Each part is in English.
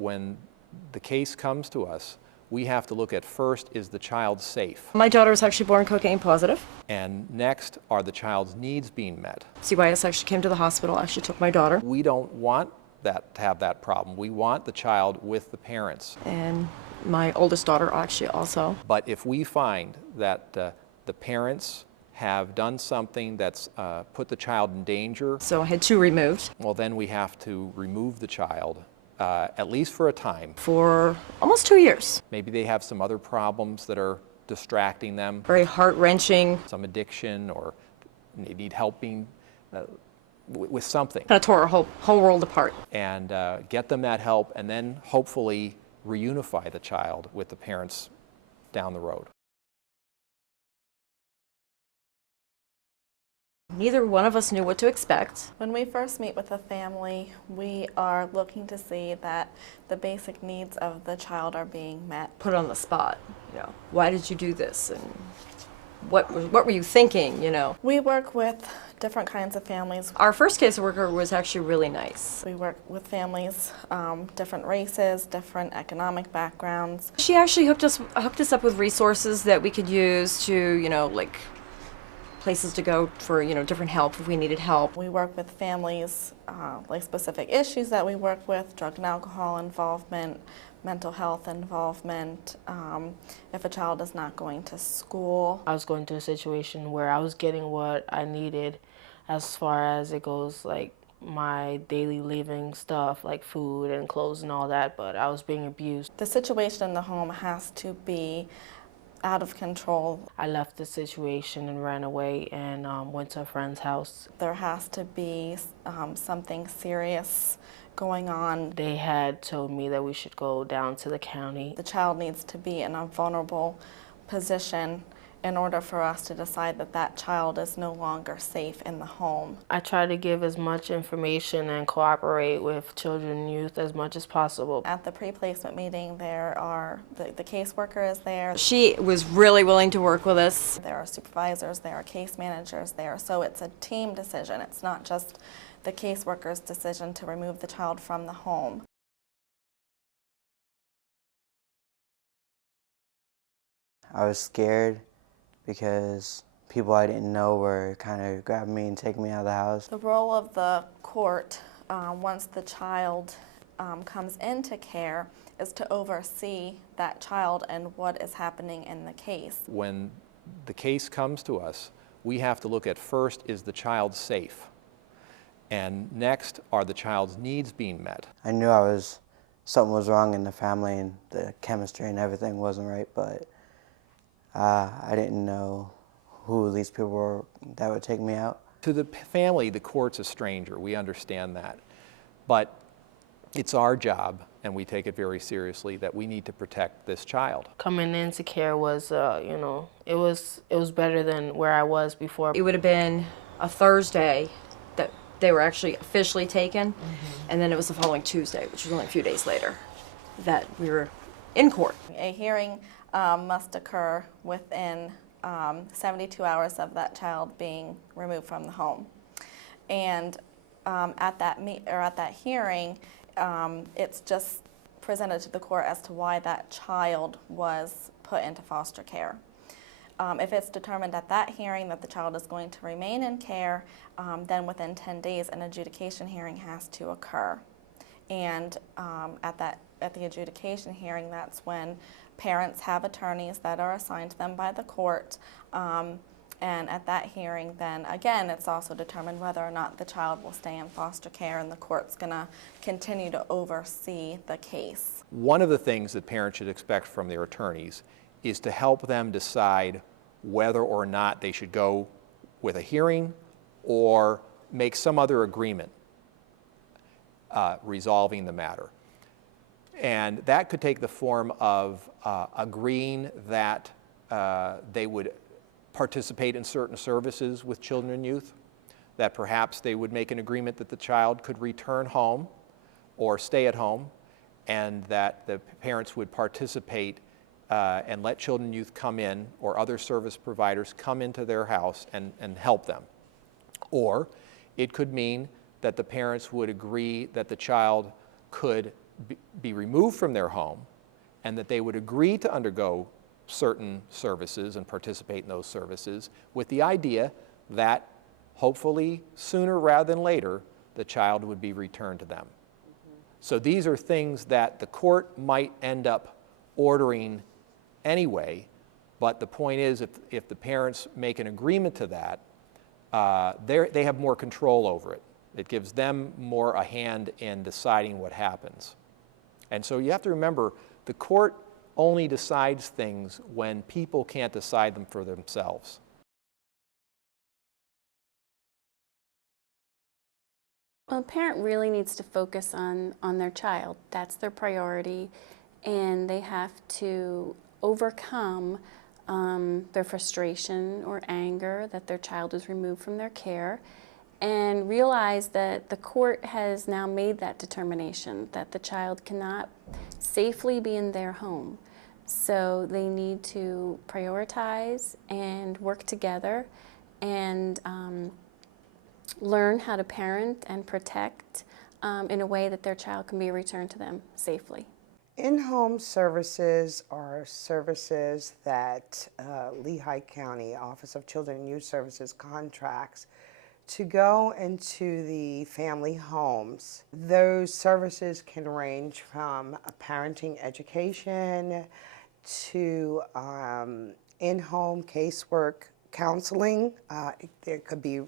When the case comes to us, we have to look at first, is the child safe? My daughter was actually born cocaine positive. And next, are the child's needs being met? CYS actually came to the hospital, actually took my daughter. We don't want that to have that problem. We want the child with the parents. And my oldest daughter actually also. But if we find that the parents have done something that's put the child in danger, So I had two removed. well, then we have to remove the child, at least for a time. For almost 2 years. Maybe they have some other problems that are distracting them, Very heart-wrenching. some addiction, or they need help being, with something. Kind of tore our whole world apart. And get them that help, and then hopefully reunify the child with the parents down the road. Neither one of us knew what to expect. When we first meet with a family, we are looking to see that the basic needs of the child are being met. Put on the spot, you know, why did you do this? And what were you thinking, you know? We work with different kinds of families. Our first caseworker was actually really nice. We work with families, different races, different economic backgrounds. She actually hooked us up with resources that we could use to, you know, like places to go for, you know, different help if we needed help. We work with families, like specific issues that we work with, drug and alcohol involvement, mental health involvement, if a child is not going to school. I was going through a situation where I was getting what I needed as far as it goes, like my daily living stuff, like food and clothes and all that, but I was being abused. The situation in the home has to be out of control. I left the situation and ran away and went to a friend's house. There has to be something serious going on. They had told me that we should go down to the county. The child needs to be in a vulnerable position in order for us to decide that that child is no longer safe in the home. I try to give as much information and cooperate with children and youth as much as possible. At the pre-placement meeting, there are, the caseworker is there. She was really willing to work with us. There are supervisors, there are case managers there, so it's a team decision. It's not just the caseworker's decision to remove the child from the home. I was scared because people I didn't know were kind of grabbing me and taking me out of the house. The role of the court, once the child comes into care, is to oversee that child and what is happening in the case. When the case comes to us, we have to look at first, is the child safe? And next, are the child's needs being met? I knew something was wrong in the family and the chemistry and everything wasn't right, but I didn't know who these people were that would take me out. To the family, the court's a stranger. We understand that. But it's our job, and we take it very seriously, that we need to protect this child. Coming into care was, you know, it was better than where I was before. It would have been a Thursday that they were actually officially taken, and then it was the following Tuesday, which was only a few days later, that we were in court. A hearing must occur within 72 hours of that child being removed from the home. And at that hearing, it's just presented to the court as to why that child was put into foster care. If it's determined at that hearing that the child is going to remain in care, then within 10 days an adjudication hearing has to occur. And at the adjudication hearing, that's when parents have attorneys that are assigned to them by the court. And at that hearing, then again, it's also determined whether or not the child will stay in foster care, and the court's going to continue to oversee the case. One of the things that parents should expect from their attorneys is to help them decide whether or not they should go with a hearing or make some other agreement resolving the matter. And that could take the form of agreeing that they would participate in certain services with children and youth, that perhaps they would make an agreement that the child could return home or stay at home, and that the parents would participate and let children and youth come in, or other service providers come into their house and help them. Or it could mean that the parents would agree that the child could be removed from their home, and that they would agree to undergo certain services and participate in those services, with the idea that hopefully sooner rather than later the child would be returned to them. So these are things that the court might end up ordering anyway, but the point is if the parents make an agreement to that, they have more control over it. It gives them more a hand in deciding what happens. And so you have to remember, the court only decides things when people can't decide them for themselves. Well, a parent really needs to focus on their child. That's their priority, and they have to overcome their frustration or anger that their child is removed from their care, and realize that the court has now made that determination that the child cannot safely be in their home. So they need to prioritize and work together and learn how to parent and protect in a way that their child can be returned to them safely. In-home services are services that Lehigh County Office of Children and Youth Services contracts to go into the family homes. Those services can range from parenting education to in-home casework counseling. They could be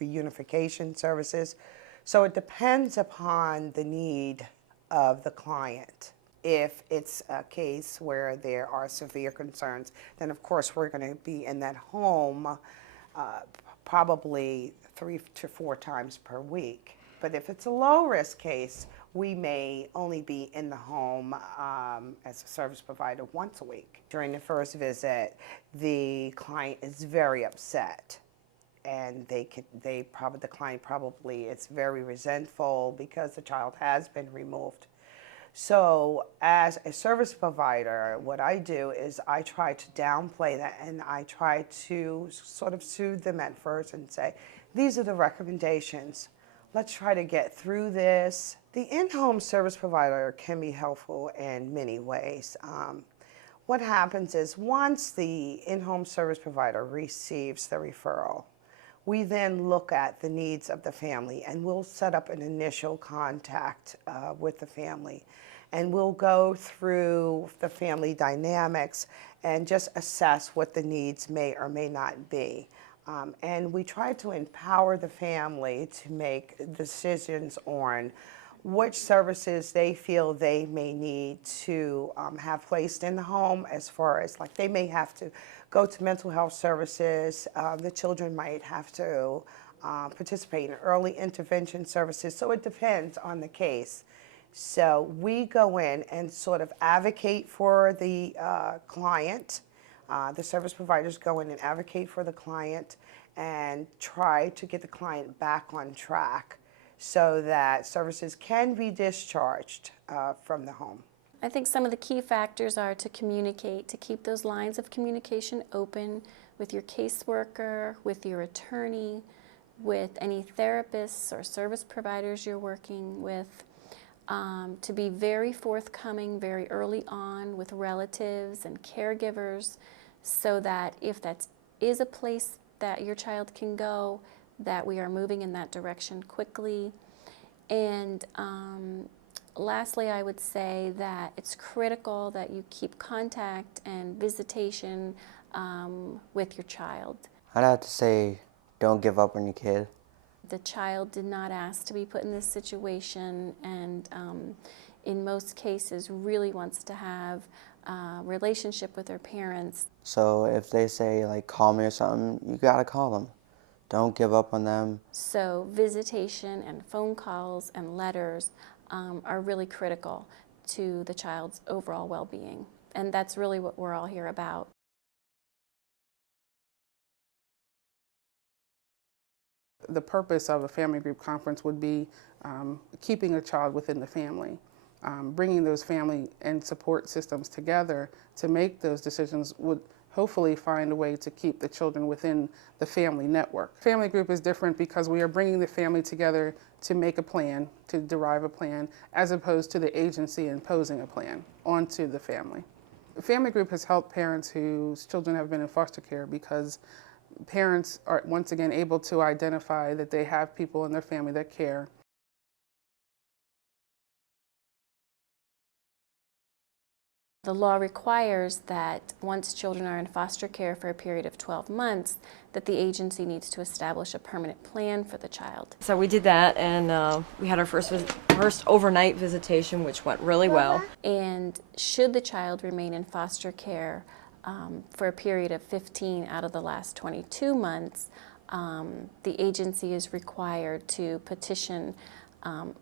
reunification services. So it depends upon the need of the client. If it's a case where there are severe concerns, then of course we're going to be in that home probably 3 to 4 times per week. But if it's a low-risk case, we may only be in the home as a service provider once a week. During the first visit, the client is very upset, and the client probably is very resentful because the child has been removed. So as a service provider, what I do is I try to downplay that, and I try to sort of soothe them at first and say, these are the recommendations. Let's try to get through this. The in-home service provider can be helpful in many ways. What happens is once the in-home service provider receives the referral, we then look at the needs of the family, and we'll set up an initial contact with the family. And we'll go through the family dynamics and just assess what the needs may or may not be. And we try to empower the family to make decisions on which services they feel they may need to have placed in the home, as far as like they may have to go to mental health services, the children might have to participate in early intervention services, so it depends on the case. So we go in and sort of advocate for the client. The service providers go in and advocate for the client and try to get the client back on track so that services can be discharged from the home. I think some of the key factors are to communicate, to keep those lines of communication open with your caseworker, with your attorney, with any therapists or service providers you're working with, to be very forthcoming very early on with relatives and caregivers, so that if that is a place that your child can go, that we are moving in that direction quickly. And lastly, I would say that it's critical that you keep contact and visitation with your child. I'd have to say, don't give up on your kid. The child did not ask to be put in this situation, and in most cases really wants to have a relationship with their parents. So if they say, like, call me or something, you gotta call them. Don't give up on them. So visitation and phone calls and letters are really critical to the child's overall well-being. And that's really what we're all here about. The purpose of a family group conference would be keeping a child within the family, bringing those family and support systems together to make those decisions would hopefully find a way to keep the children within the family network. Family group is different because we are bringing the family together to make a plan, to derive a plan, as opposed to the agency imposing a plan onto the family. The family group has helped parents whose children have been in foster care because parents are once again able to identify that they have people in their family that care. The law requires that once children are in foster care for a period of 12 months, that the agency needs to establish a permanent plan for the child. So we did that, and we had our first overnight visitation, which went really well. And should the child remain in foster care for a period of 15 out of the last 22 months, the agency is required to petition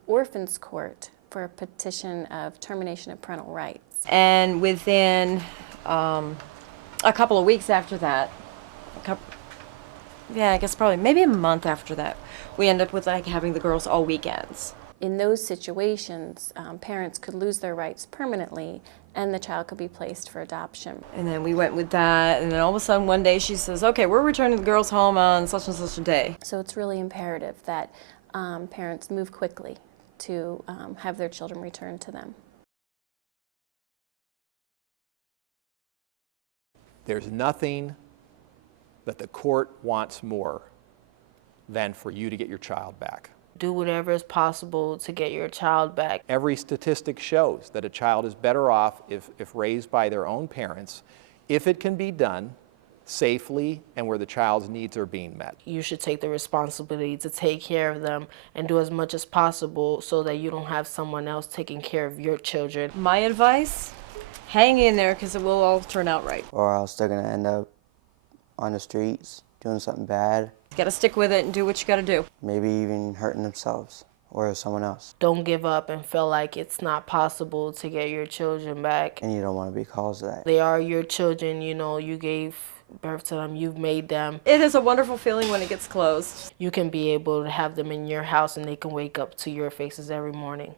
Orphans Court for a petition of termination of parental rights. And within a couple of weeks after that, I guess probably maybe a month after that, we ended up with like having the girls all weekends. In those situations, parents could lose their rights permanently and the child could be placed for adoption. And then we went with that, and then all of a sudden one day she says, okay, we're returning the girls home on such and such a day. So it's really imperative that parents move quickly to have their children returned to them. There's nothing that the court wants more than for you to get your child back. Do whatever is possible to get your child back. Every statistic shows that a child is better off if raised by their own parents, if it can be done safely and where the child's needs are being met. You should take the responsibility to take care of them and do as much as possible so that you don't have someone else taking care of your children. My advice, hang in there because it will all turn out right. Or else they're going to end up on the streets doing something bad, You gotta stick with it and do what you gotta do. maybe even hurting themselves or someone else. Don't give up and feel like it's not possible to get your children back. And you don't want to be caused that. They are your children, you know, you gave birth to them, you've made them. It is a wonderful feeling when it gets closed. You can be able to have them in your house and they can wake up to your faces every morning.